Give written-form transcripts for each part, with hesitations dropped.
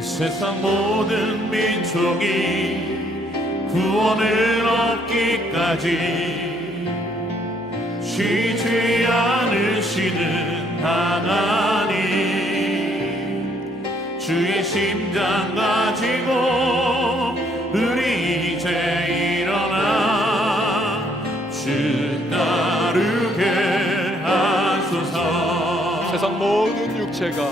세상 모든 민족이 구원을 얻기까지 쉬지 않으시는 하나님, 주의 심장 가지고 우리 이제 일어나 주 따르게 하소서. 세상 모든 육체가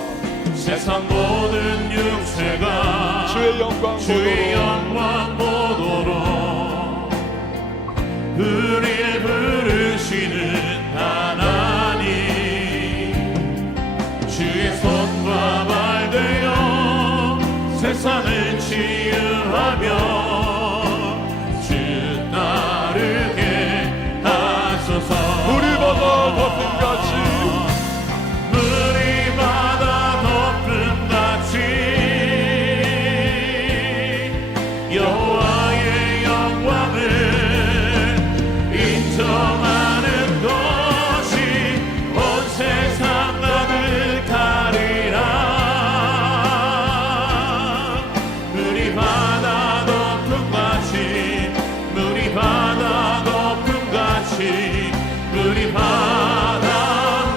주의 영광 보도록 우리를 부르시는 하나님, 주의 손과 발 되어 세상을 치유하며 주 따르게 하소서. 물이 바다 덮음같이 여호와의 영광을 인정하는 것이 온 세상 가득하리라. 물이 바다 덮음같이, 물이 바다 덮음같이, 물이 바다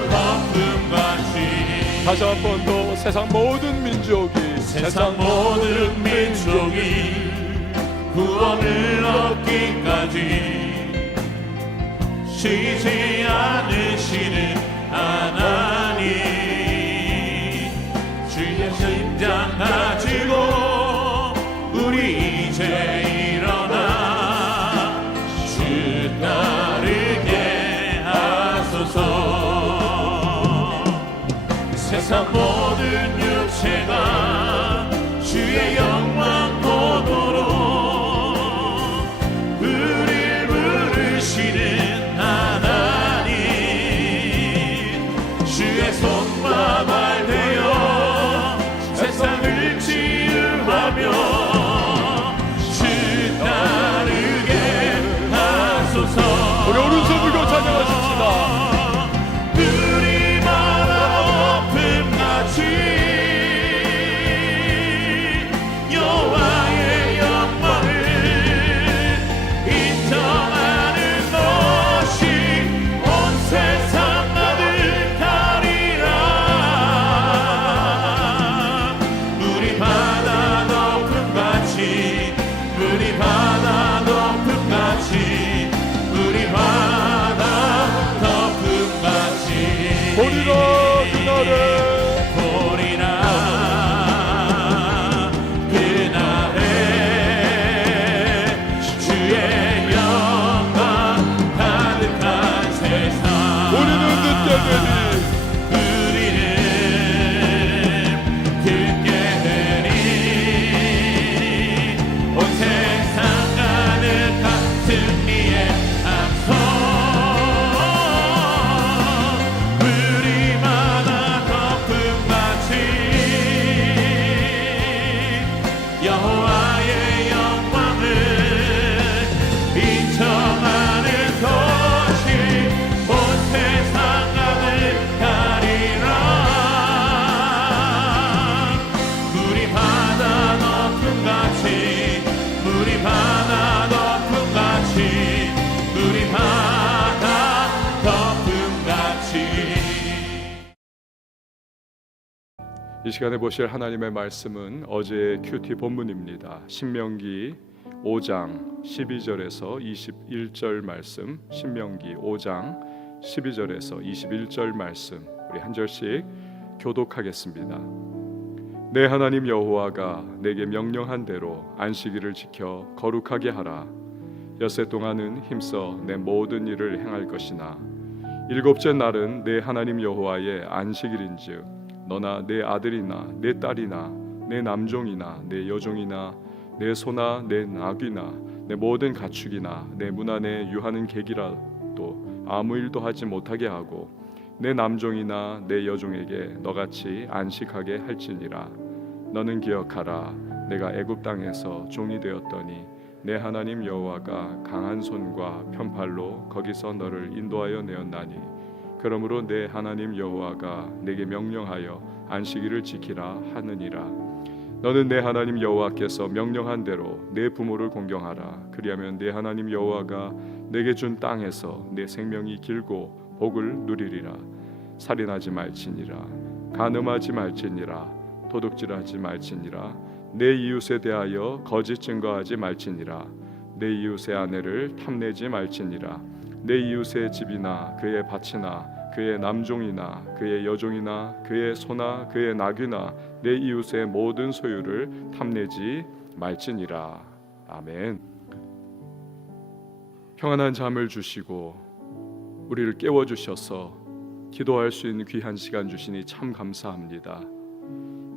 덮음같이. 다시 한 번 더 세상 모든 민족이 구원을 얻기까지 쉬지 않으시는 하나님, 주의 심장 가지고 우리 이제 일어나 주 따르게 하소서. 세상 모든 육체가 주의 영광 보도록 우리를 부르시는 하나님, 주의 손과 발 되어 세상을 치유하며 주 따르게 하소서. 우리 오른손 들고 찬양하십시다. 물이 바다 덮음같이 여호와의 영광을 인정하는 것이 온 세상 가득하리라. 물이 바다 덮음같이, 물이 바다 덮음같이, 물이 바다 덮음같이 보리라 그날에 주의 영광 가득한 세상 우리는 듣게 되니 온 세상 가득한 승리의 함성. 물이 바다 덮음같이 여호와의 영광을 인정하는 것이 온 세상 가득하리라. 물이 바다 덮음같이, 물이 바다 덮음같이, 물이 바다 덮음같이. 이 시간에 보실 하나님의 말씀은 어제의 큐티 본문입니다. 신명기 5장 12절에서 21절 말씀, 신명기 5장 12절에서 21절 말씀, 우리 한 절씩 교독하겠습니다. 내 하나님 여호와가 내게 명령한 대로 안식일을 지켜 거룩하게 하라. 엿새 동안은 힘써 내 모든 일을 행할 것이나 일곱째 날은 내 하나님 여호와의 안식일인즉 너나 내 아들이나 내 딸이나 내 남종이나 내 여종이나 내 소나 내 나귀나 내 모든 가축이나 내 문 안에 유하는 객이라도 아무 일도 하지 못하게 하고 내 남종이나 내 여종에게 너같이 안식하게 할지니라. 너는 기억하라. 내가 애굽 땅에서 종이 되었더니 내 하나님 여호와가 강한 손과 편팔로 거기서 너를 인도하여 내었나니 그러므로 내 하나님 여호와가 내게 명령하여 안식일을 지키라 하느니라. 너는 내 하나님 여호와께서 명령한 대로 내 부모를 공경하라. 그리하면 내 하나님 여호와가 내게 준 땅에서 내 생명이 길고 복을 누리리라. 살인하지 말지니라. 간음하지 말지니라. 도둑질하지 말지니라. 내 이웃에 대하여 거짓 증거하지 말지니라. 내 이웃의 아내를 탐내지 말지니라. 내 이웃의 집이나 그의 밭이나 그의 남종이나 그의 여종이나 그의 소나 그의 나귀나 내 이웃의 모든 소유를 탐내지 말지니라. 아멘. 평안한 잠을 주시고 우리를 깨워주셔서 기도할 수 있는 귀한 시간 주시니 참 감사합니다.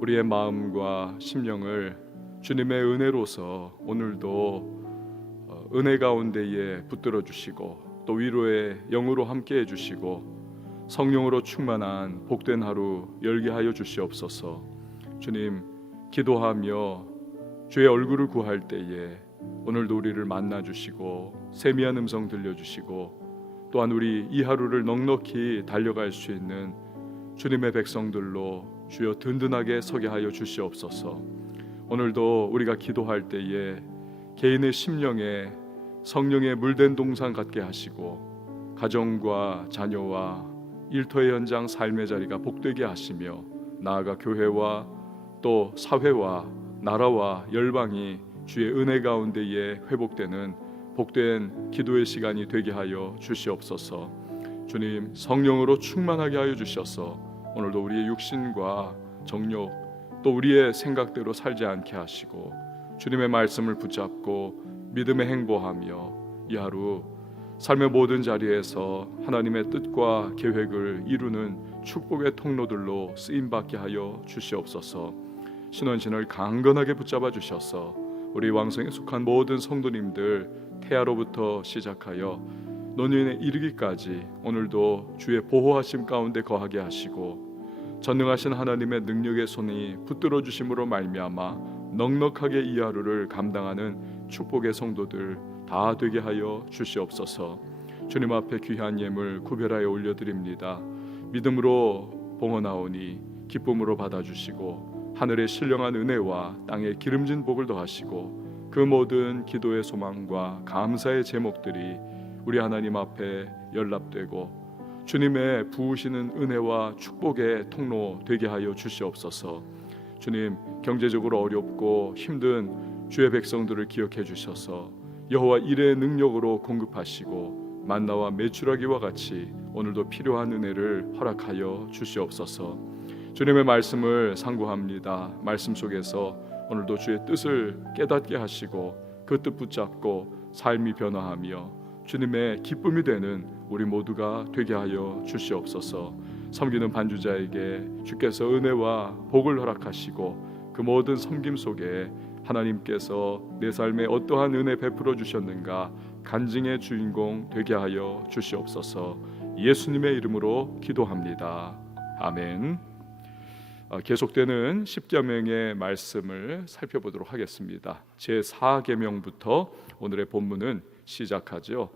우리의 마음과 심령을 주님의 은혜로서 오늘도 은혜 가운데에 붙들어 주시고 또 위로의 영으로 함께 해주시고 성령으로 충만한 복된 하루 열게 하여 주시옵소서. 주님, 기도하며 주의 얼굴을 구할 때에 오늘도 우리를 만나 주시고 세미한 음성 들려주시고 또한 우리 이 하루를 넉넉히 달려갈 수 있는 주님의 백성들로 주여 든든하게 서게 하여 주시옵소서. 오늘도 우리가 기도할 때에 개인의 심령에 성령의 물된 동산 갖게 하시고 가정과 자녀와 일터의 현장 삶의 자리가 복되게 하시며 나아가 교회와 또 사회와 나라와 열방이 주의 은혜 가운데에 회복되는 복된 기도의 시간이 되게 하여 주시옵소서. 주님, 성령으로 충만하게 하여 주셔서 오늘도 우리의 육신과 정욕 또 우리의 생각대로 살지 않게 하시고 주님의 말씀을 붙잡고 믿음에 행보하며 이 하루 삶의 모든 자리에서 하나님의 뜻과 계획을 이루는 축복의 통로들로 쓰임받게 하여 주시옵소서. 신원신을 강건하게 붙잡아 주셔서 우리 왕성에 속한 모든 성도님들 태아로부터 시작하여 노년에 이르기까지 오늘도 주의 보호하심 가운데 거하게 하시고 전능하신 하나님의 능력의 손이 붙들어 주심으로 말미암아 넉넉하게 이 하루를 감당하는 축복의 성도들 다 되게 하여 주시옵소서. 주님 앞에 귀한 예물 구별하여 올려드립니다. 믿음으로 봉헌하오니 기쁨으로 받아주시고 하늘의 신령한 은혜와 땅의 기름진 복을 더하시고 그 모든 기도의 소망과 감사의 제목들이 우리 하나님 앞에 연락되고 주님의 부으시는 은혜와 축복의 통로 되게 하여 주시옵소서. 주님, 경제적으로 어렵고 힘든 주의 백성들을 기억해 주셔서 여호와 일의 능력으로 공급하시고 만나와 메추라기와 같이 오늘도 필요한 은혜를 허락하여 주시옵소서. 주님의 말씀을 상고합니다. 말씀 속에서 오늘도 주의 뜻을 깨닫게 하시고 그 뜻 붙잡고 삶이 변화하며 주님의 기쁨이 되는 우리 모두가 되게 하여 주시옵소서. 섬기는 반주자에게 주께서 은혜와 복을 허락하시고 그 모든 섬김 속에 하나님께서 내 삶에 어떠한 은혜 베풀어 주셨는가 간증의 주인공 되게 하여 주시옵소서. 예수님의 이름으로 기도합니다. 아멘. 계속되는 십계명의 말씀을 살펴보도록 하겠습니다. 제4계명부터 오늘의 본문은 시작하죠.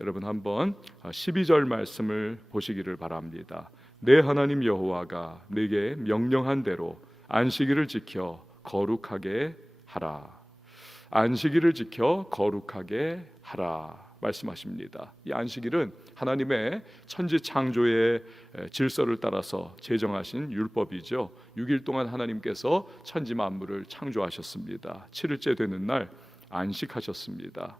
여러분 한번 12절 말씀을 보시기를 바랍니다. 내 하나님 여호와가 내게 명령한 대로 안식일을 지켜 거룩하게 하라. 안식일을 지켜 거룩하게 하라 말씀하십니다. 이 안식일은 하나님의 천지 창조의 질서를 따라서 제정하신 율법이죠. 6일 동안 하나님께서 천지 만물을 창조하셨습니다. 7일째 되는 날 안식하셨습니다.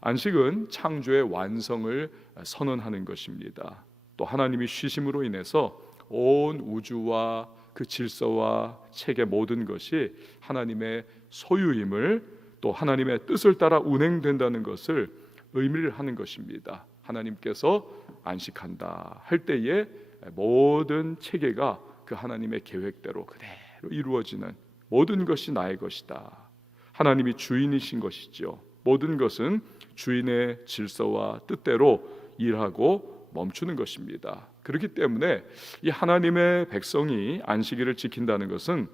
안식은 창조의 완성을 선언하는 것입니다. 또 하나님이 쉬심으로 인해서 온 우주와 그 질서와 체계 모든 것이 하나님의 소유임을 또 하나님의 뜻을 따라 운행된다는 것을 의미를 하는 것입니다. 하나님께서 안식한다 할 때에 모든 체계가 그 하나님의 계획대로 그대로 이루어지는 모든 것이 나의 것이다. 하나님이 주인이신 것이죠. 모든 것은 주인의 질서와 뜻대로 일하고 멈추는 것입니다. 그렇기 때문에 이 하나님의 백성이 안식일을 지킨다는 것은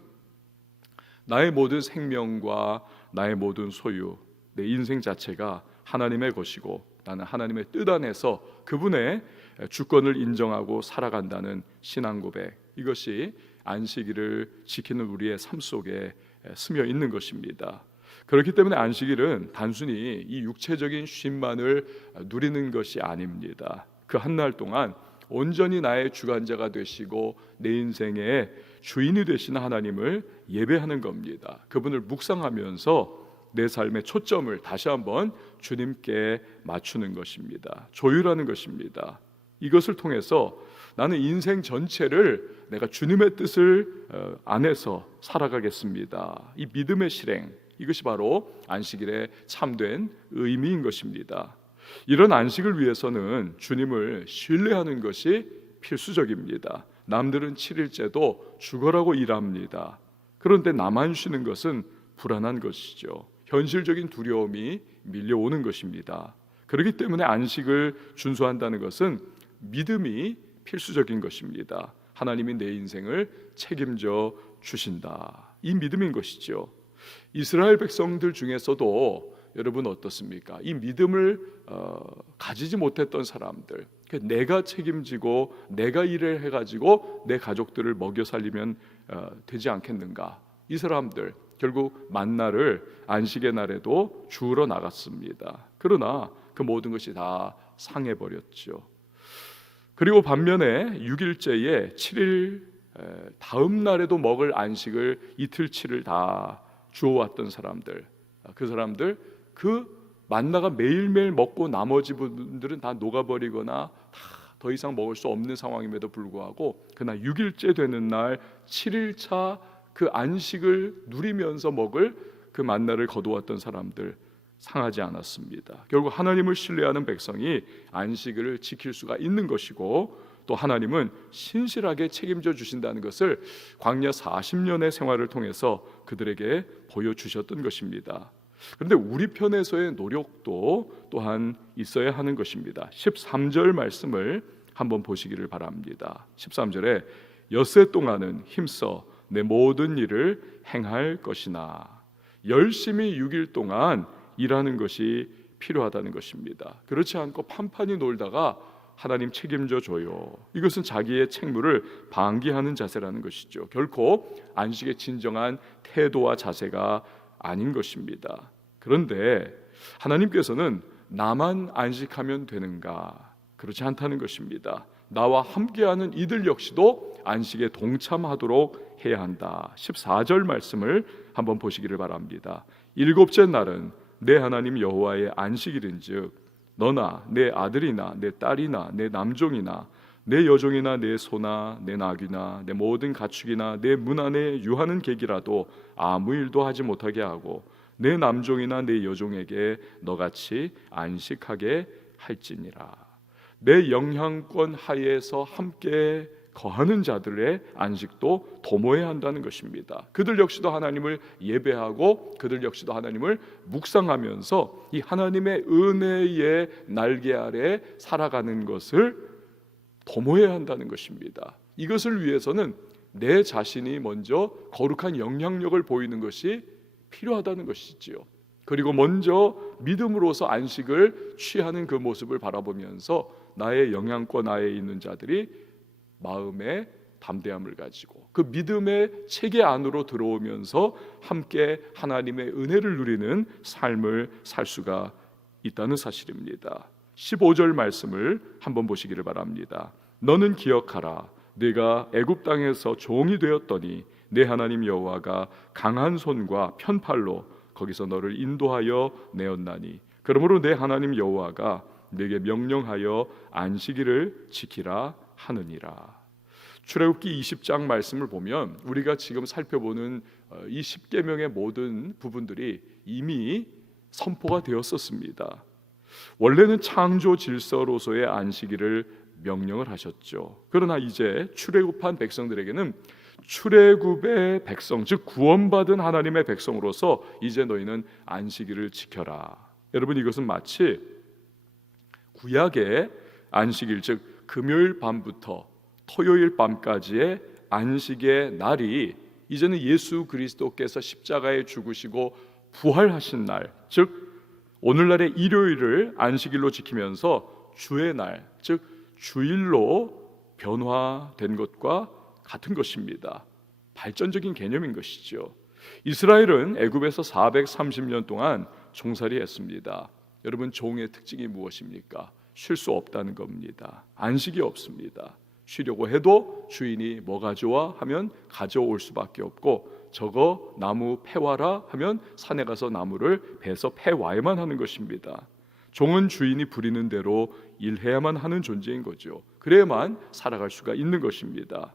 나의 모든 생명과 나의 모든 소유, 내 인생 자체가 하나님의 것이고 나는 하나님의 뜻 안에서 그분의 주권을 인정하고 살아간다는 신앙 고백, 이것이 안식일을 지키는 우리의 삶 속에 스며 있는 것입니다. 그렇기 때문에 안식일은 단순히 이 육체적인 쉼만을 누리는 것이 아닙니다. 그 한 날 동안 온전히 나의 주관자가 되시고 내 인생의 주인이 되시는 하나님을 예배하는 겁니다. 그분을 묵상하면서 내 삶의 초점을 다시 한번 주님께 맞추는 것입니다. 조율하는 것입니다. 이것을 통해서 나는 인생 전체를 내가 주님의 뜻을 안에서 살아가겠습니다. 이 믿음의 실행, 이것이 바로 안식일의 참된 의미인 것입니다. 이런 안식을 위해서는 주님을 신뢰하는 것이 필수적입니다. 남들은 7일째도 죽어라고 일합니다. 그런데 나만 쉬는 것은 불안한 것이죠. 현실적인 두려움이 밀려오는 것입니다. 그렇기 때문에 안식을 준수한다는 것은 믿음이 필수적인 것입니다. 하나님이 내 인생을 책임져 주신다. 이 믿음인 것이죠. 이스라엘 백성들 중에서도 여러분 어떻습니까? 이 믿음을 가지지 못했던 사람들, 내가 책임지고 내가 일을 해가지고 내 가족들을 먹여 살리면 되지 않겠는가? 이 사람들 결국 만나를 안식의 날에도 주우러 나갔습니다. 그러나 그 모든 것이 다 상해버렸죠. 그리고 반면에 6일째에 7일 다음 날에도 먹을 안식을 이틀치를 다 주워왔던 사람들, 그 사람들 그 만나가 매일매일 먹고 나머지 분들은 다 녹아버리거나 다 더 이상 먹을 수 없는 상황임에도 불구하고 그날 6일째 되는 날 7일차 그 안식을 누리면서 먹을 그 만나를 거두었던 사람들 상하지 않았습니다. 결국 하나님을 신뢰하는 백성이 안식을 지킬 수가 있는 것이고 또 하나님은 신실하게 책임져 주신다는 것을 광야 40년의 생활을 통해서 그들에게 보여주셨던 것입니다. 그런데 우리 편에서의 노력도 또한 있어야 하는 것입니다. 13절 말씀을 한번 보시기를 바랍니다. 13절에 엿새 동안은 힘써 내 모든 일을 행할 것이나 열심히 6일 동안 일하는 것이 필요하다는 것입니다. 그렇지 않고 판판히 놀다가 하나님 책임져 줘요. 이것은 자기의 책무를 방기하는 자세라는 것이죠. 결코 안식의 진정한 태도와 자세가 아닌 것입니다. 그런데 하나님께서는 나만 안식하면 되는가? 그렇지 않다는 것입니다. 나와 함께하는 이들 역시도 안식에 동참하도록 해야 한다. 14절 말씀을 한번 보시기를 바랍니다. 일곱째 날은 내 하나님 여호와의 안식일인즉 너나 내 아들이나 내 딸이나 내 남종이나 내 여종이나 내 소나 내 나귀나 내 모든 가축이나 내 문 안에 유하는 객이라도 아무 일도 하지 못하게 하고 내 남종이나 내 여종에게 너같이 안식하게 할지니라. 내 영향권 하에서 함께 거하는 자들의 안식도 도모해야 한다는 것입니다. 그들 역시도 하나님을 예배하고 그들 역시도 하나님을 묵상하면서 이 하나님의 은혜의 날개 아래 살아가는 것을 도모해야 한다는 것입니다. 이것을 위해서는 내 자신이 먼저 거룩한 영향력을 보이는 것이 필요하다는 것이지요. 그리고 먼저 믿음으로서 안식을 취하는 그 모습을 바라보면서 나의 영향권 하에 있는 자들이 마음의 담대함을 가지고 그 믿음의 체계 안으로 들어오면서 함께 하나님의 은혜를 누리는 삶을 살 수가 있다는 사실입니다. 15절 말씀을 한번 보시기를 바랍니다. 너는 기억하라. 네가 애굽 땅에서 종이 되었더니 내 하나님 여호와가 강한 손과 편팔로 거기서 너를 인도하여 내었나니 그러므로 내 하나님 여호와가 네게 명령하여 안식일을 지키라 하느니라. 출애굽기 20장 말씀을 보면 우리가 지금 살펴보는 이 10계명의 모든 부분들이 이미 선포가 되었었습니다. 원래는 창조 질서로서의 안식일을 명령을 하셨죠. 그러나 이제 출애굽한 백성들에게는 출애굽의 백성, 즉 구원받은 하나님의 백성으로서 이제 너희는 안식일을 지켜라. 여러분, 이것은 마치 구약의 안식일, 즉 금요일 밤부터 토요일 밤까지의 안식의 날이 이제는 예수 그리스도께서 십자가에 죽으시고 부활하신 날, 즉 오늘날의 일요일을 안식일로 지키면서 주의 날, 즉 주일로 변화된 것과 같은 것입니다. 발전적인 개념인 것이죠. 이스라엘은 애굽에서 430년 동안 종살이했습니다. 여러분, 종의 특징이 무엇입니까? 쉴 수 없다는 겁니다. 안식이 없습니다. 쉬려고 해도 주인이 뭐 가져와 하면 가져올 수밖에 없고, 저거 나무 패와라 하면 산에 가서 나무를 베서 패와야만 하는 것입니다. 종은 주인이 부리는 대로 일해야만 하는 존재인 거죠. 그래야만 살아갈 수가 있는 것입니다.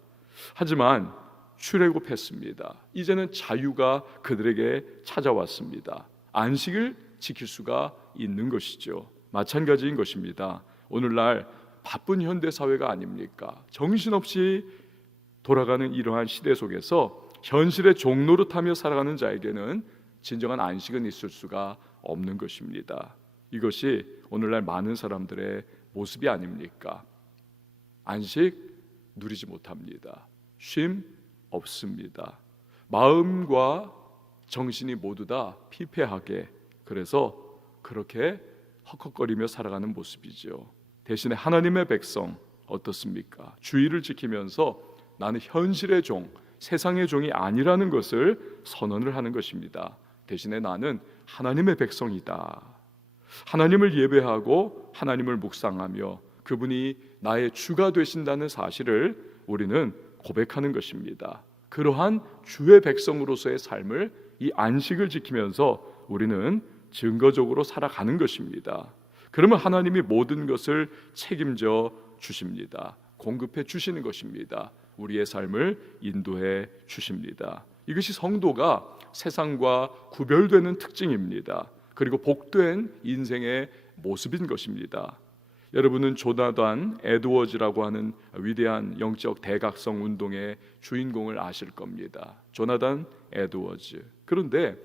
하지만 출애굽했습니다. 이제는 자유가 그들에게 찾아왔습니다. 안식을 지킬 수가 있는 것이죠. 마찬가지인 것입니다. 오늘날 바쁜 현대 사회가 아닙니까? 정신없이 돌아가는 이러한 시대 속에서 현실의 종노릇하며 살아가는 자에게는 진정한 안식은 있을 수가 없는 것입니다. 이것이 오늘날 많은 사람들의 모습이 아닙니까? 안식 누리지 못합니다. 쉼 없습니다. 마음과 정신이 모두 다 피폐하게, 그래서 그렇게 헉헉거리며 살아가는 모습이죠. 대신에 하나님의 백성 어떻습니까? 주의를 지키면서 나는 현실의 종, 세상의 종이 아니라는 것을 선언을 하는 것입니다. 대신에 나는 하나님의 백성이다. 하나님을 예배하고 하나님을 묵상하며 그분이 나의 주가 되신다는 사실을 우리는 고백하는 것입니다. 그러한 주의 백성으로서의 삶을, 이 안식을 지키면서 우리는 증거적으로 살아가는 것입니다. 그러면 하나님이 모든 것을 책임져 주십니다. 공급해 주시는 것입니다. 우리의 삶을 인도해 주십니다. 이것이 성도가 세상과 구별되는 특징입니다. 그리고 복된 인생의 모습인 것입니다. 여러분은 조나단 에드워즈라고 하는 위대한 영적 대각성 운동의 주인공을 아실 겁니다. 조나단 에드워즈. 그런데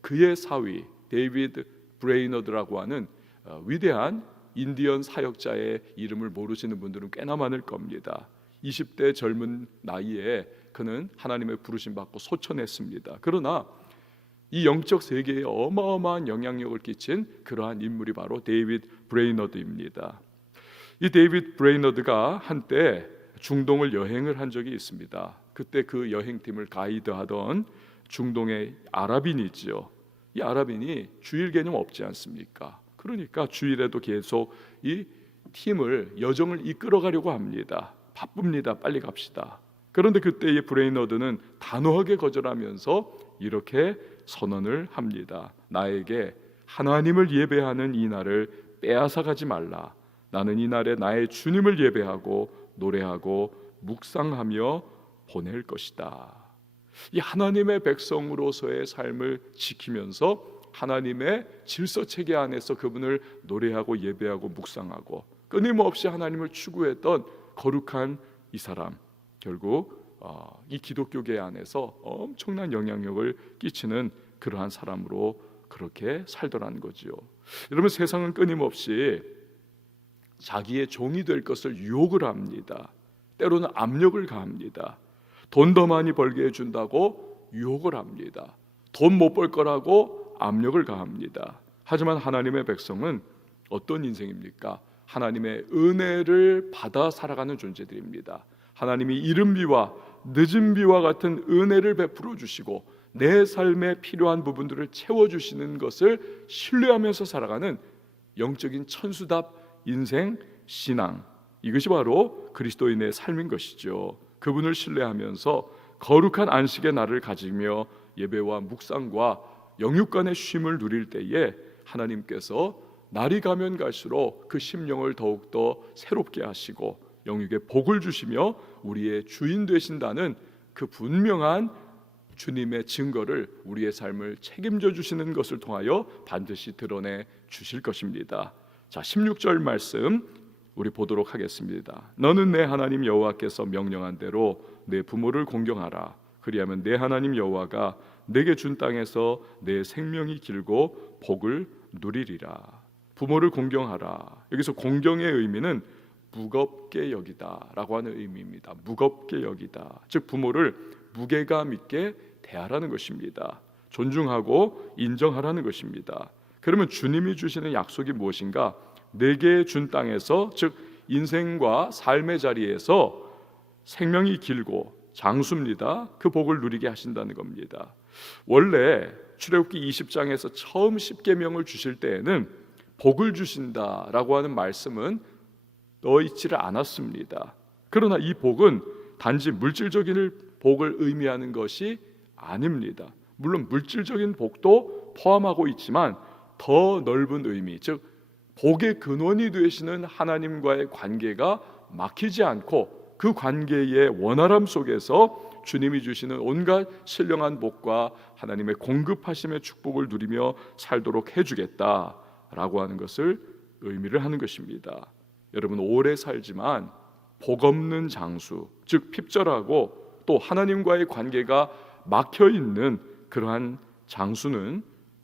그의 사위 데이비드 브레이너드라고 하는 위대한 인디언 사역자의 이름을 모르시는 분들은 꽤나 많을 겁니다. 20대 젊은 나이에 그는 하나님의 부르심 받고 소천했습니다. 그러나 이 영적 세계에 어마어마한 영향력을 끼친 그러한 인물이 바로 데이비드 브레이너드입니다. 이 데이비드 브레이너드가 한때 중동을 여행을 한 적이 있습니다. 그때 그 여행팀을 가이드하던 중동의 아랍인이 있죠. 이 아랍인이 주일 개념 없지 않습니까? 그러니까 주일에도 계속 이 팀을, 여정을 이끌어가려고 합니다. 바쁩니다. 빨리 갑시다. 그런데 그때 이 브레이너드는 단호하게 거절하면서 이렇게 선언을 합니다. 나에게 하나님을 예배하는 이 날을 빼앗아 가지 말라. 나는 이 날에 나의 주님을 예배하고 노래하고 묵상하며 보낼 것이다. 이 하나님의 백성으로서의 삶을 지키면서 하나님의 질서 체계 안에서 그분을 노래하고 예배하고 묵상하고 끊임없이 하나님을 추구했던 거룩한 이 사람, 결국 이 기독교계 안에서 엄청난 영향력을 끼치는 그러한 사람으로 그렇게 살더라는 거죠. 여러분, 세상은 끊임없이 자기의 종이 될 것을 유혹을 합니다. 때로는 압력을 가합니다. 돈 더 많이 벌게 해준다고 유혹을 합니다. 돈 못 벌 거라고 압력을 가합니다. 하지만 하나님의 백성은 어떤 인생입니까? 하나님의 은혜를 받아 살아가는 존재들입니다. 하나님이 이른 비와 늦은 비와 같은 은혜를 베풀어 주시고 내 삶에 필요한 부분들을 채워주시는 것을 신뢰하면서 살아가는 영적인 천수답 인생 신앙, 이것이 바로 그리스도인의 삶인 것이죠. 그분을 신뢰하면서 거룩한 안식의 날을 가지며 예배와 묵상과 영육간의 쉼을 누릴 때에 하나님께서 날이 가면 갈수록 그 심령을 더욱더 새롭게 하시고 영육의 복을 주시며 우리의 주인 되신다는 그 분명한 주님의 증거를 우리의 삶을 책임져 주시는 것을 통하여 반드시 드러내 주실 것입니다. 자, 16절 말씀 우리 보도록 하겠습니다. 너는 내 하나님 여호와께서 명령한 대로 내 부모를 공경하라. 그리하면 내 하나님 여호와가 내게 준 땅에서 내 생명이 길고 복을 누리리라. 부모를 공경하라. 여기서 공경의 의미는 무겁게 여기다라고 하는 의미입니다. 무겁게 여기다. 즉 부모를 무게감 있게 대하라는 것입니다. 존중하고 인정하라는 것입니다. 그러면 주님이 주시는 약속이 무엇인가? 내게 준 땅에서, 즉 인생과 삶의 자리에서 생명이 길고 장수입니다. 그 복을 누리게 하신다는 겁니다. 원래 출애굽기 20장에서 처음 십계명을 주실 때에는 복을 주신다라고 하는 말씀은 넣어 있지를 않았습니다. 그러나 이 복은 단지 물질적인 복을 의미하는 것이 아닙니다. 물론 물질적인 복도 포함하고 있지만 더 넓은 의미, 즉 복의 근원이 되시는 하나님과의 관계가 막히지 않고 그 관계의 원활함 속에서 주님이 주시는 온갖 신령한 복과 하나님의 공급하심의 축복을 누리며 살도록 해주겠다라고 하는 것을 의미를 하는 것입니다. 여러분, 오래 살지만 복 없는 장수, 즉 핍절하고 또 하나님과의 관계가 막혀있는 그러한 장수는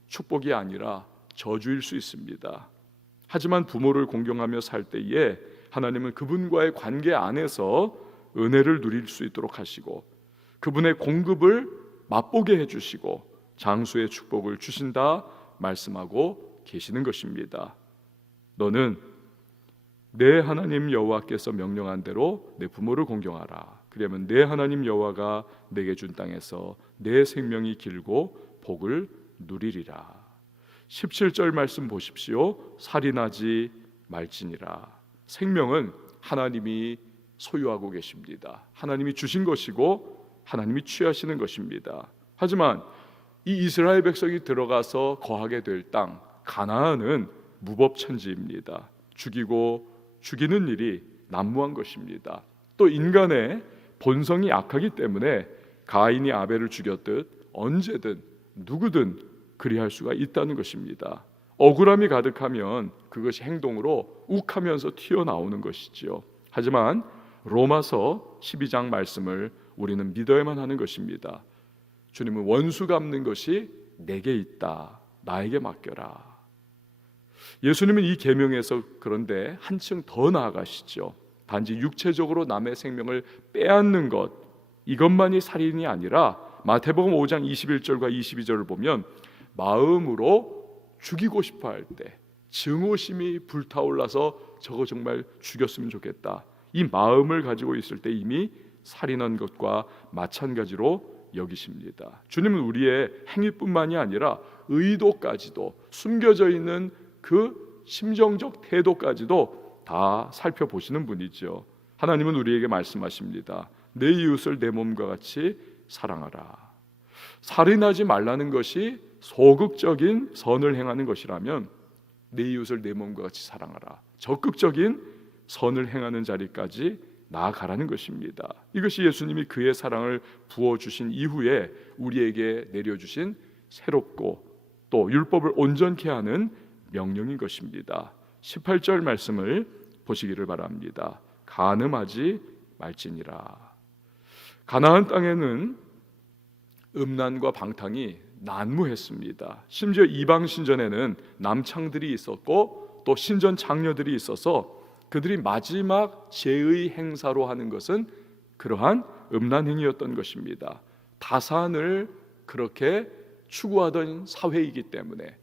축복이 아니라 저주일 수 있습니다. 하지만 부모를 공경하며 살 때에 하나님은 그분과의 관계 안에서 은혜를 누릴 수 있도록 하시고 그분의 공급을 맛보게 해주시고 장수의 축복을 주신다 말씀하고 계시는 것입니다. 너는 내 하나님 여호와께서 명령한 대로 내 부모를 공경하라. 그러면 내 하나님 여호와가 내게 준 땅에서 내 생명이 길고 복을 누리리라. 17절 말씀 보십시오. 살인하지 말지니라. 생명은 하나님이 소유하고 계십니다. 하나님이 주신 것이고 하나님이 취하시는 것입니다. 하지만 이 이스라엘 백성이 들어가서 거하게 될 땅 가나안은 무법천지입니다. 죽이고 죽이는 일이 난무한 것입니다. 또 인간의 본성이 악하기 때문에 가인이 아벨을 죽였듯 언제든 누구든 그리할 수가 있다는 것입니다. 억울함이 가득하면 그것이 행동으로 욱하면서 튀어나오는 것이지요. 하지만 로마서 12장 말씀을 우리는 믿어야만 하는 것입니다. 주님은 원수 갚는 것이 내게 있다. 나에게 맡겨라. 예수님은 이 계명에서 그런데 한층 더 나아가시죠. 단지 육체적으로 남의 생명을 빼앗는 것, 이것만이 살인이 아니라 마태복음 5장 21절과 22절을 보면 마음으로 죽이고 싶어 할 때 증오심이 불타올라서 저거 정말 죽였으면 좋겠다, 이 마음을 가지고 있을 때 이미 살인한 것과 마찬가지로 여기십니다. 주님은 우리의 행위뿐만이 아니라 의도까지도, 숨겨져 있는 그 심정적 태도까지도 다 살펴보시는 분이죠. 하나님은 우리에게 말씀하십니다. 내 이웃을 내 몸과 같이 사랑하라. 살인하지 말라는 것이 소극적인 선을 행하는 것이라면 내 이웃을 내 몸과 같이 사랑하라. 적극적인 선을 행하는 자리까지 나아가라는 것입니다. 이것이 예수님이 그의 사랑을 부어주신 이후에 우리에게 내려주신 새롭고 또 율법을 온전케 하는 명령인 것입니다. 18절 말씀을 보시기를 바랍니다. 간음하지 말지니라. 가나안 땅에는 음란과 방탕이 난무했습니다. 심지어 이방 신전에는 남창들이 있었고 또 신전 장녀들이 있어서 그들이 마지막 제의 행사로 하는 것은 그러한 음란 행위였던 것입니다. 다산을 그렇게 추구하던 사회이기 때문에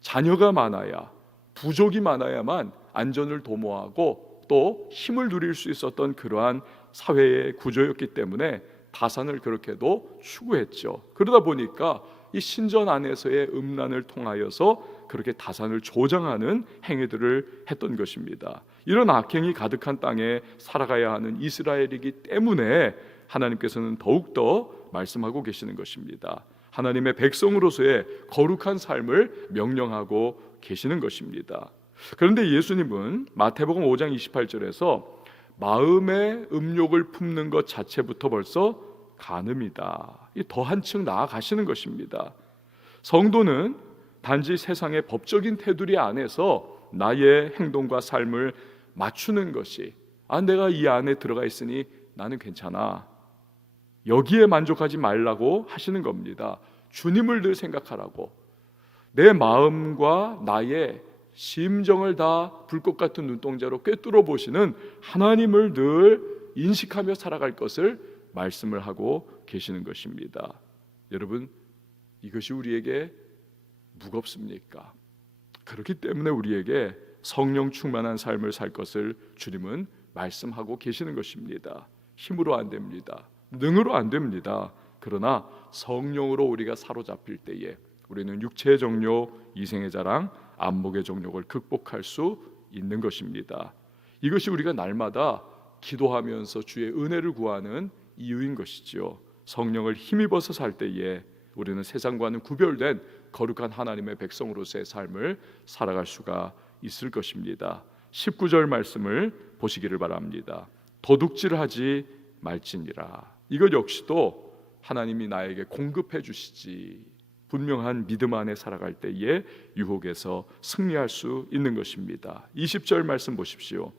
자녀가 많아야, 부족이 많아야만 안전을 도모하고 또 힘을 누릴 수 있었던 그러한 사회의 구조였기 때문에 다산을 그렇게도 추구했죠. 그러다 보니까 이 신전 안에서의 음란을 통하여서 그렇게 다산을 조장하는 행위들을 했던 것입니다. 이런 악행이 가득한 땅에 살아가야 하는 이스라엘이기 때문에 하나님께서는 더욱더 말씀하고 계시는 것입니다. 하나님의 백성으로서의 거룩한 삶을 명령하고 계시는 것입니다. 그런데 예수님은 마태복음 5장 28절에서 마음의 음욕을 품는 것 자체부터 벌써 간음이다, 더 한층 나아가시는 것입니다. 성도는 단지 세상의 법적인 테두리 안에서 나의 행동과 삶을 맞추는 것이, 내가 이 안에 들어가 있으니 나는 괜찮아, 여기에 만족하지 말라고 하시는 겁니다. 주님을 늘 생각하라고, 내 마음과 나의 심정을 다 불꽃 같은 눈동자로 꿰뚫어 보시는 하나님을 늘 인식하며 살아갈 것을 말씀을 하고 계시는 것입니다. 여러분, 이것이 우리에게 무겁습니까? 그렇기 때문에 우리에게 성령 충만한 삶을 살 것을 주님은 말씀하고 계시는 것입니다. 힘으로 안 됩니다. 능으로 안 됩니다. 그러나 성령으로 우리가 사로잡힐 때에 우리는 육체의 정욕, 이생의 자랑, 안목의 정욕을 극복할 수 있는 것입니다. 이것이 우리가 날마다 기도하면서 주의 은혜를 구하는 이유인 것이지요. 성령을 힘입어서 살 때에 우리는 세상과는 구별된 거룩한 하나님의 백성으로서의 삶을 살아갈 수가 있을 것입니다. 19절 말씀을 보시기를 바랍니다. 도둑질하지 말지니라. 이것 역시도 하나님이 나에게 공급해 주시지 분명한 믿음 안에 살아갈 때에 유혹에서 승리할 수 있는 것입니다. 20절 말씀 보십시오.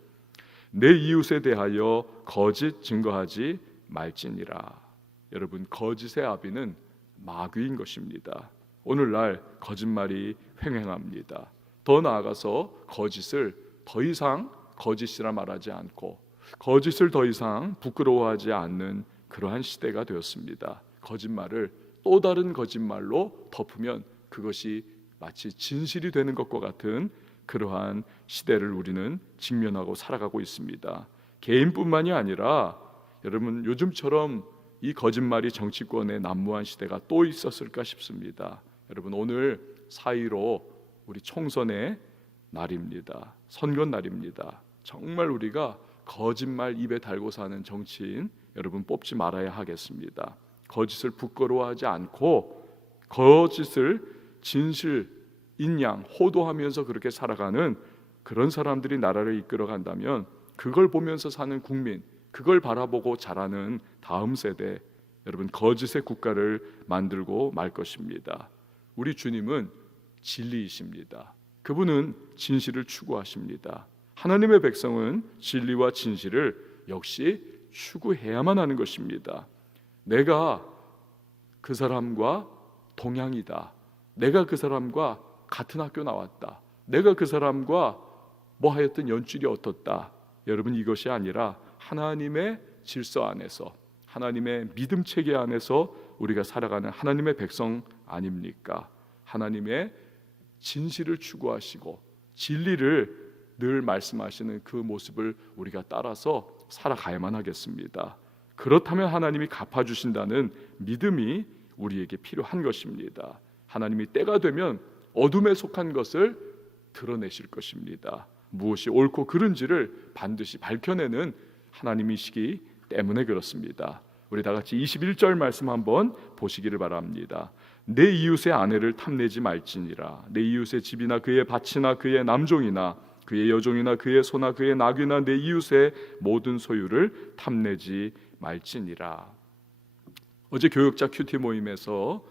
내 이웃에 대하여 거짓 증거하지 말지니라. 여러분, 거짓의 아비는 마귀인 것입니다. 오늘날 거짓말이 횡행합니다. 더 나아가서 거짓을 더 이상 거짓이라 말하지 않고 거짓을 더 이상 부끄러워하지 않는 그러한 시대가 되었습니다. 거짓말을 또 다른 거짓말로 덮으면 그것이 마치 진실이 되는 것과 같은 그러한 시대를 우리는 직면하고 살아가고 있습니다. 개인뿐만이 아니라 여러분, 요즘처럼 이 거짓말이 정치권에 난무한 시대가 또 있었을까 싶습니다. 여러분, 오늘 4.15 우리 총선의 날입니다. 선거 날입니다. 정말 우리가 거짓말 입에 달고 사는 정치인 여러분 뽑지 말아야 하겠습니다. 거짓을 부끄러워하지 않고 거짓을 진실인 양 호도하면서 그렇게 살아가는 그런 사람들이 나라를 이끌어 간다면 그걸 보면서 사는 국민, 그걸 바라보고 자라는 다음 세대, 여러분 거짓의 국가를 만들고 말 것입니다. 우리 주님은 진리이십니다. 그분은 진실을 추구하십니다. 하나님의 백성은 진리와 진실을 역시 추구해야만 하는 것입니다. 내가 그 사람과 동양이다. 내가 그 사람과 같은 학교 나왔다. 내가 그 사람과 뭐 하였던 연줄이 어떻다. 여러분, 이것이 아니라 하나님의 질서 안에서, 하나님의 믿음 체계 안에서 우리가 살아가는 하나님의 백성 아닙니까? 하나님의 진실을 추구하시고 진리를 늘 말씀하시는 그 모습을 우리가 따라서 살아가야만 하겠습니다. 그렇다면 하나님이 갚아주신다는 믿음이 우리에게 필요한 것입니다. 하나님이 때가 되면 어둠에 속한 것을 드러내실 것입니다. 무엇이 옳고 그른지를 반드시 밝혀내는 하나님이시기 때문에 그렇습니다. 우리 다 같이 21절 말씀 한번 보시기를 바랍니다. 내 이웃의 아내를 탐내지 말지니라. 내 이웃의 집이나 그의 밭이나 그의 남종이나 그의 여종이나 그의 소나 그의 낙이나 내 이웃의 모든 소유를 탐내지 말지니라. 어제 교역자 큐티 모임에서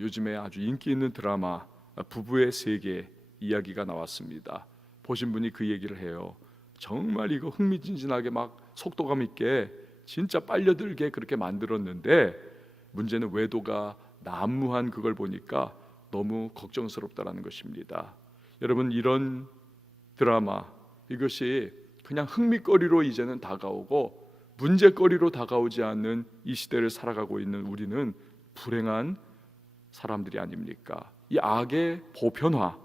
요즘에 아주 인기 있는 드라마 부부의 세계 이야기가 나왔습니다. 보신 분이 그 얘기를 해요. 정말 이거 흥미진진하게 막 속도감 있게 진짜 빨려들게 그렇게 만들었는데 문제는 외도가 난무한 그걸 보니까 너무 걱정스럽다라는 것입니다. 여러분, 이런 드라마, 이것이 그냥 흥미거리로 이제는 다가오고 문제거리로 다가오지 않는 이 시대를 살아가고 있는 우리는 불행한 사람들이 아닙니까? 이 악의 보편화,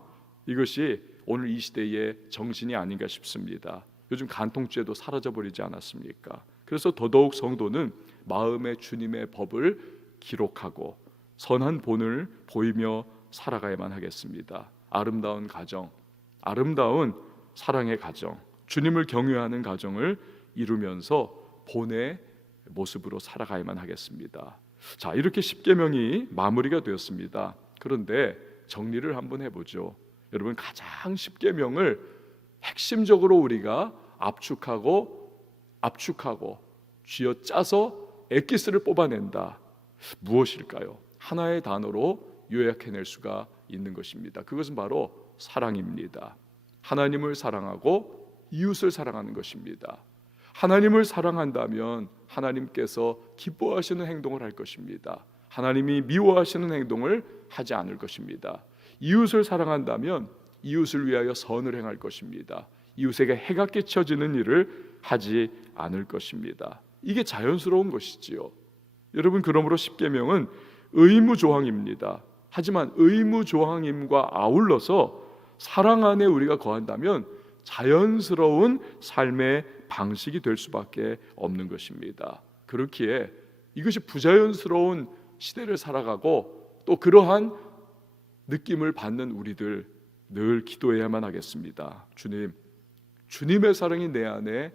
이것이 오늘 이 시대의 정신이 아닌가 싶습니다. 요즘 간통죄도 사라져버리지 않았습니까? 그래서 더더욱 성도는 마음의 주님의 법을 기록하고 선한 본을 보이며 살아가야만 하겠습니다. 아름다운 가정, 아름다운 사랑의 가정, 주님을 경외하는 가정을 이루면서 본의 모습으로 살아가야만 하겠습니다. 자, 이렇게 십계명이 마무리가 되었습니다. 그런데 정리를 한번 해보죠. 여러분, 가장 십계명을 핵심적으로 우리가 압축하고 쥐어짜서 엑기스를 뽑아낸다. 무엇일까요? 하나의 단어로 요약해낼 수가 있는 것입니다. 그것은 바로 사랑입니다. 하나님을 사랑하고 이웃을 사랑하는 것입니다. 하나님을 사랑한다면 하나님께서 기뻐하시는 행동을 할 것입니다. 하나님이 미워하시는 행동을 하지 않을 것입니다. 이웃을 사랑한다면 이웃을 위하여 선을 행할 것입니다. 이웃에게 해가 끼쳐지는 일을 하지 않을 것입니다. 이게 자연스러운 것이지요. 여러분, 그러므로 십계명은 의무조항입니다. 하지만 의무조항임과 아울러서 사랑 안에 우리가 거한다면 자연스러운 삶의 방식이 될 수밖에 없는 것입니다. 그렇기에 이것이 부자연스러운 시대를 살아가고 또 그러한 느낌을 받는 우리들 늘 기도해야만 하겠습니다. 주님, 주님의 사랑이 내 안에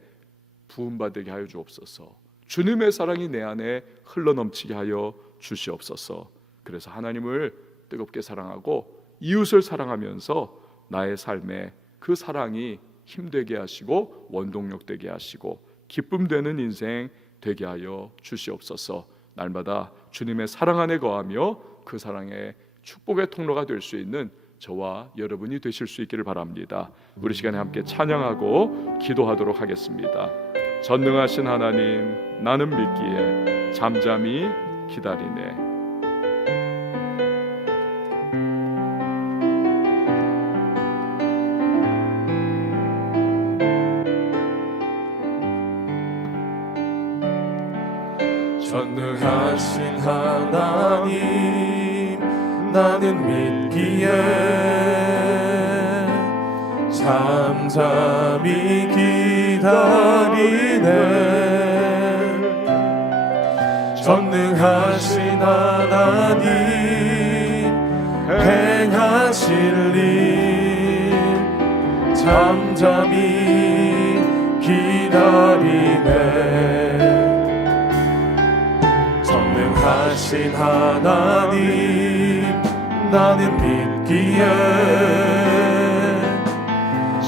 부음받게 하여 주옵소서. 주님의 사랑이 내 안에 흘러넘치게 하여 주시옵소서. 그래서 하나님을 뜨겁게 사랑하고 이웃을 사랑하면서 나의 삶에 그 사랑이 힘되게 하시고 원동력 되게 하시고 기쁨 되는 인생 되게 하여 주시옵소서. 날마다 주님의 사랑 안에 거하며 그 사랑의 축복의 통로가 될 수 있는 저와 여러분이 되실 수 있기를 바랍니다. 우리 시간에 함께 찬양하고 기도하도록 하겠습니다. 전능하신 하나님, 나는 믿기에 잠잠히 기다리네. 전능하신 하나님, 나는 믿기에 잠잠히 기다리네. 전능하신 하나님, 행하실 일 잠잠히 기다리네. 전능하신 하나님, 나는 믿기에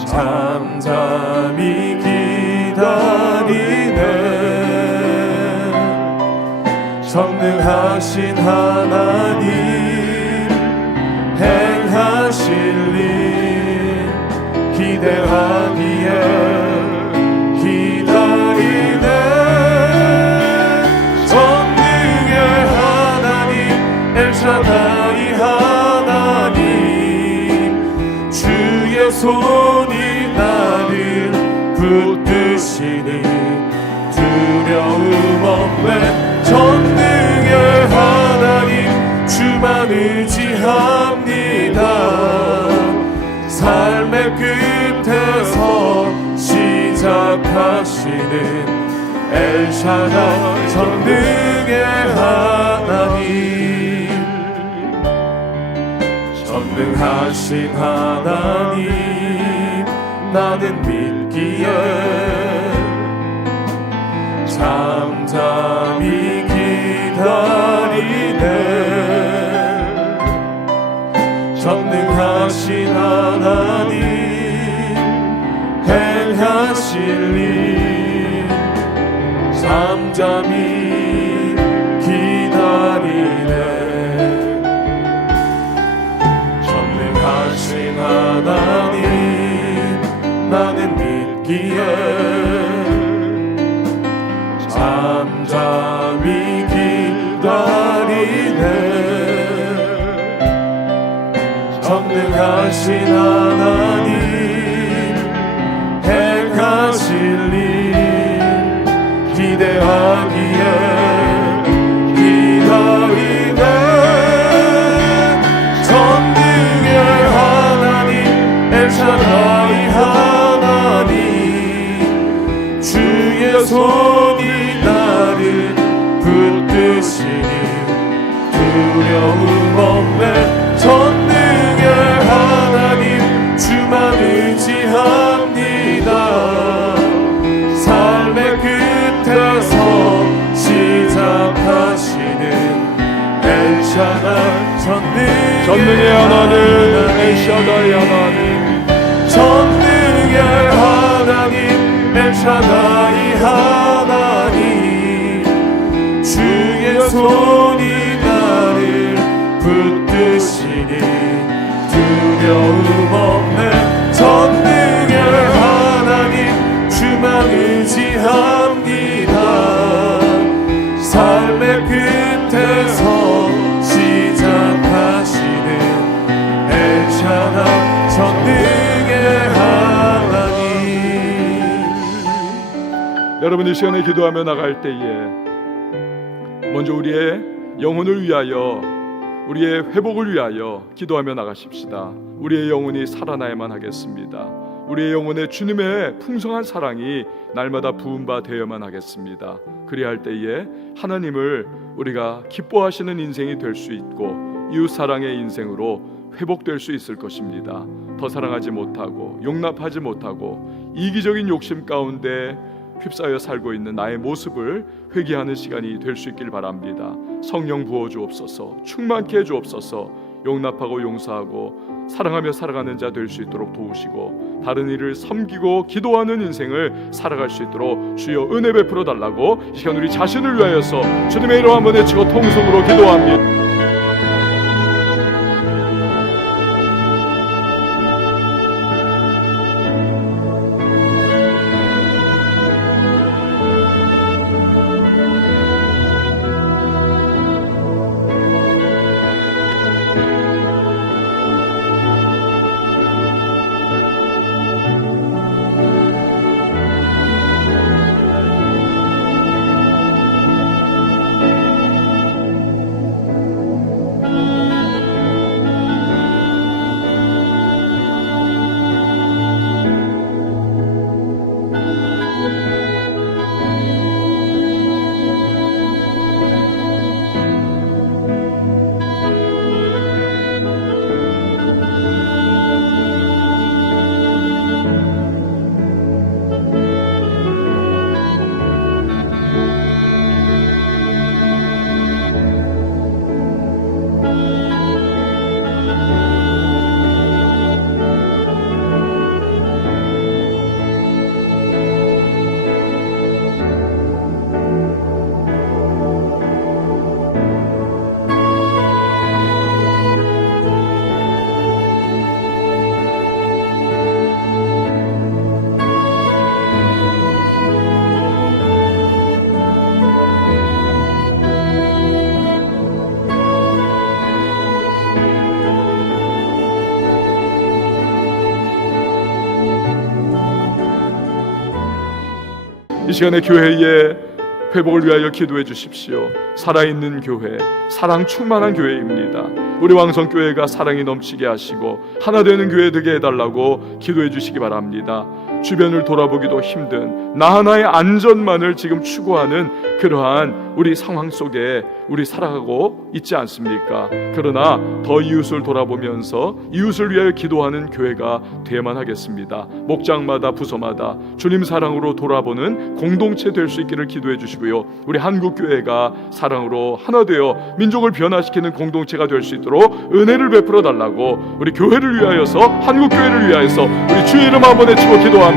잠잠히 기다리네. 전능하신 하나님, 행하실 일 기대하기에 기다리네. 전능의 하나님, 엘샤다이 하나님, 주의 손이 나를 붙드시니 두려움 없네. 전능의 하나님, 주만 의지합니다. 삶의 끝에서 시작하시는 엘샤다이 전능의 하나님. 전능하신 하나님, 나는 믿기에 잠잠히 기다리네. 전능하신 하나님, 행하실 일 잠잠히 기다리네. 전능하신 하나님, 나는 믿기에 잠잠히 기다리네. 전능하신 하나님, 행하실 일 기대하기에 기다리네. 전능의 하나님, 엘샤다이 하나님, 주의 손이 나를 붙드시니 두려움 없네. 전능의 하나님, 주만 의지합니다. 삶의 끝에서 시작하시는 엘샤다이 전능의 하나님, 엘샤다이 하나님, 전능의 하나님, 엘샤다이 하나님, 주의 손이 나를 붙드시니 두려움 없네. 전능의 하나님, 주만 의지합니다. 삶의 끝에서 시작하시는 엘샤다이 전능의 하나님. 여러분 이 시간에 기도하며 나갈 때에 먼저 우리의 영혼을 위하여, 우리의 회복을 위하여 기도하며 나가십시다. 우리의 영혼이 살아나야만 하겠습니다. 우리의 영혼에 주님의 풍성한 사랑이 날마다 부은 바 되어야만 하겠습니다. 그리할 때에 하나님을 우리가 기뻐하시는 인생이 될 수 있고 이웃 사랑의 인생으로 회복될 수 있을 것입니다. 더 사랑하지 못하고 용납하지 못하고 이기적인 욕심 가운데 휩싸여 살고 있는 나의 모습을 회개하는 시간이 될 수 있길 바랍니다. 성령 부어 주옵소서. 충만케 해 주옵소서. 용납하고 용서하고 사랑하며 살아가는 자 될 수 있도록 도우시고 다른 이를 섬기고 기도하는 인생을 살아갈 수 있도록 주여 은혜 베풀어 달라고 이 시간 우리 자신을 위하여서 주님의 이름 한번 외치고 통성으로 기도합니다. 이 시간에 교회의 회복을 위하여 기도해 주십시오. 살아있는 교회, 사랑 충만한 교회입니다. 우리 왕성교회가 사랑이 넘치게 하시고 하나 되는 교회 되게 해달라고 기도해 주시기 바랍니다. 주변을 돌아보기도 힘든 나 하나의 안전만을 지금 추구하는 그러한 우리 상황 속에 우리 살아가고 있지 않습니까? 그러나 더 이웃을 돌아보면서 이웃을 위하여 기도하는 교회가 되야만 하겠습니다. 목장마다 부서마다 주님 사랑으로 돌아보는 공동체 될 수 있기를 기도해 주시고요. 우리 한국교회가 사랑으로 하나 되어 민족을 변화시키는 공동체가 될 수 있도록 은혜를 베풀어 달라고 우리 교회를 위하여서 한국교회를 위하여서 우리 주의 이름 한번 외치고 기도합니다.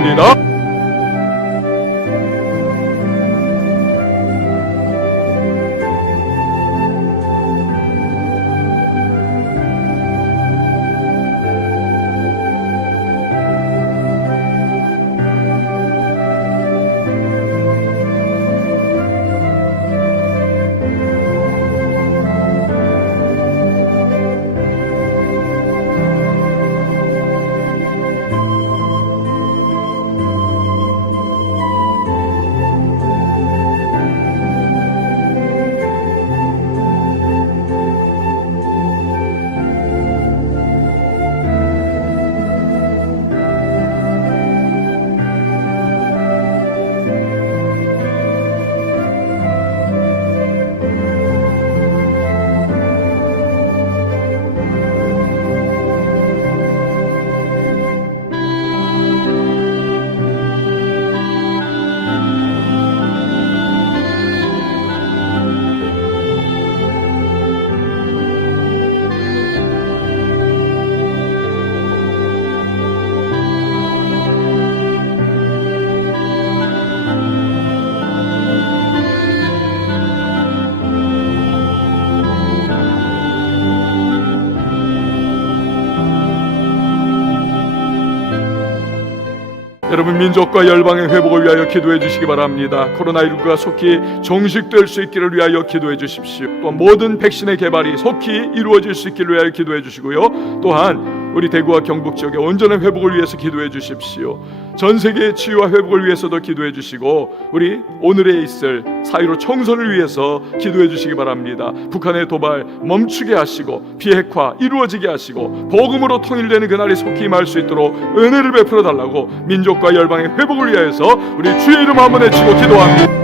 여러분 민족과 열방의 회복을 위하여 기도해 주시기 바랍니다. 코로나19가 속히 종식될 수 있기를 위하여 기도해 주십시오. 또 모든 백신의 개발이 속히 이루어질 수 있기를 위하여 기도해 주시고요. 또한 우리 대구와 경북 지역의 온전한 회복을 위해서 기도해 주십시오. 전 세계의 치유와 회복을 위해서도 기도해 주시고 우리 오늘에 있을 사이로 총선을 위해서 기도해 주시기 바랍니다. 북한의 도발 멈추게 하시고 비핵화 이루어지게 하시고 복음으로 통일되는 그날이 속히 임할 수 있도록 은혜를 베풀어 달라고 민족과 열방의 회복을 위하여서 우리 주의 이름 한번 외치고 기도합니다.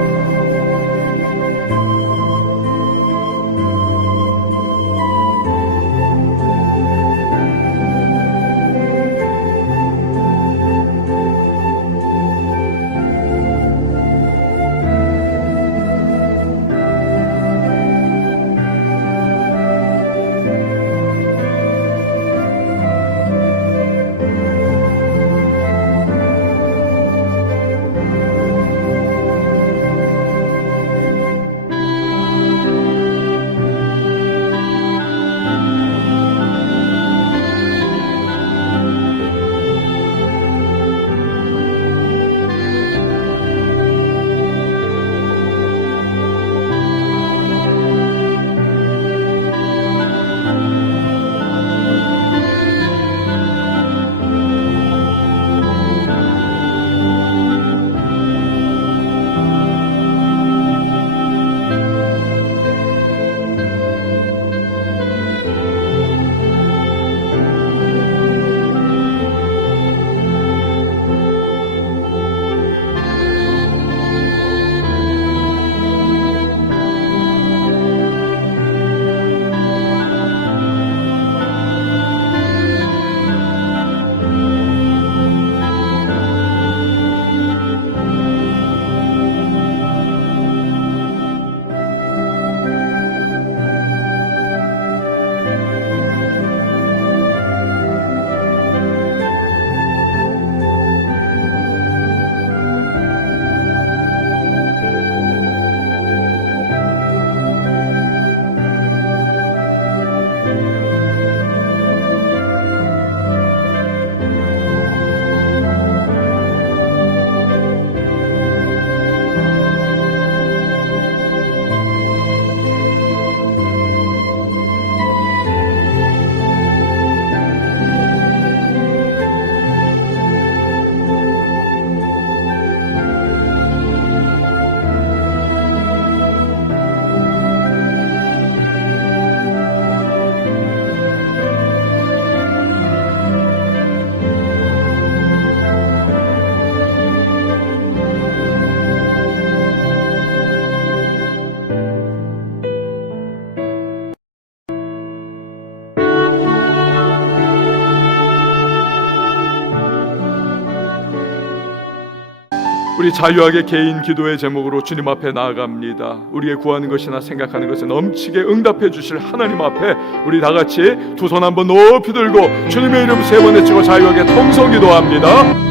우리 자유하게 개인 기도의 제목으로 주님 앞에 나아갑니다. 우리의 구하는 것이나 생각하는 것에 넘치게 응답해 주실 하나님 앞에 우리 다 같이 두 손 한번 높이 들고 주님의 이름 세 번 외치고 자유하게 통성 기도합니다.